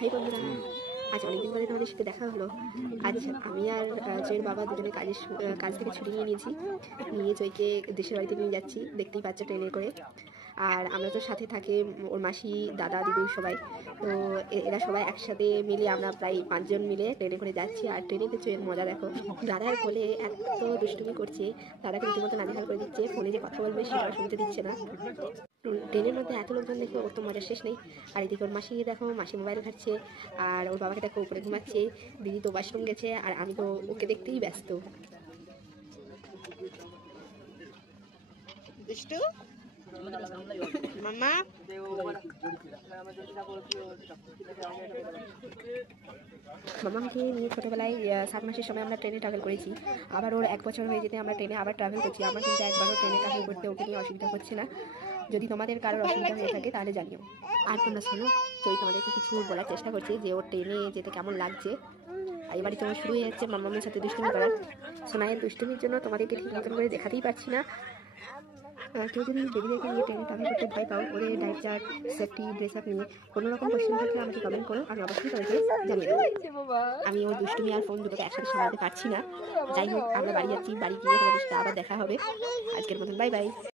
High বন্ধুরা, আজ অনেকদিন বাদে তোমাদের সাথে দেখা হলো। আজ আমি আর জয়ের বাবা দুজনে কাজ থেকে ছুটি নিয়ে নিয়েছি, নিয়ে জয়কে দেশের বাড়িতে নিয়ে যাচ্ছি, দেখতেই পাচ্ছ ট্রেনে করে। আর আমরা তো সাথে থাকে ওর মাসি, দাদা, দিদি সবাই। তো এরা সবাই একসাথে মিলে আমরা প্রায় 5 জন মিলে ট্রেনে করে যাচ্ছি। আর ট্রেনে তো জয়ের মজা দেখো, দাদার কোলে এত দুষ্টুমি করছে, দাদাকে রীতিমতো নাজেহাল করে দিচ্ছে, ফোনে যে কথা বলবে সেটাও শুনতে দিচ্ছে না। ট্রেনের মধ্যে এত লোকজন দেখো, ওর তো মজার শেষ নেই। আর এদিকে ওর মাসি দেখো, মাসি মোবাইল ঘাটছে, আর ওর বাবাকে দেখো উপরে ঘুমাচ্ছে, দিদি তো ওয়াশরুম গেছে, আর আমি তো ওকে দেখতেই ব্যস্ত। দুষ্টু মাম্মা, মামাকে নিয়ে ছোটোবেলায় 7 মাসের সময় আমরা ট্রেনে ট্রাভেল করেছি। আবার ওর 1 বছর হয়ে যেতে আমরা ট্রেনে আবার ট্রাভেল করছি। আমার কিন্তু একবারও ট্রেনে ট্রাভেল করতে ওকে নিয়ে অসুবিধা হচ্ছে না। যদি তোমাদের কারোর অসুবিধা হয়ে থাকে তাহলে জানিও। আর তোমরা শোনো, জয় তোমাদেরকে কিছু বলার চেষ্টা করছি যে ওর ট্রেনে যেতে কেমন লাগছে। এবারই তোমার শুরু হয়ে যাচ্ছে মামামের সাথে দুষ্টুমি করার। সোনাইয়ের দুষ্টুমির জন্য তোমাদেরকে ঠিক মতন করে দেখাতেই পারছি না। কেউ যদি বেবিদেরকে নিয়ে ট্রেনে ট্রাভেল করতে ভয় পাও, ওদের diet chart, safety, dress up নিয়ে কোনো রকম কোশ্চেন থাকলে আমাকে কমেন্ট করো, আমি অবশ্যই তোমাকে জানিয়ে দেবো। আমি ওই দুষ্টুমি আর ফোন দুটোকে একসাথে সামলাতে পারছি না। যাই হোক, আমরা বাড়ি যাচ্ছি, বাড়ি গিয়ে তোমাদের সাথে আবার দেখা হবে। আজকের মতন বাই বাই।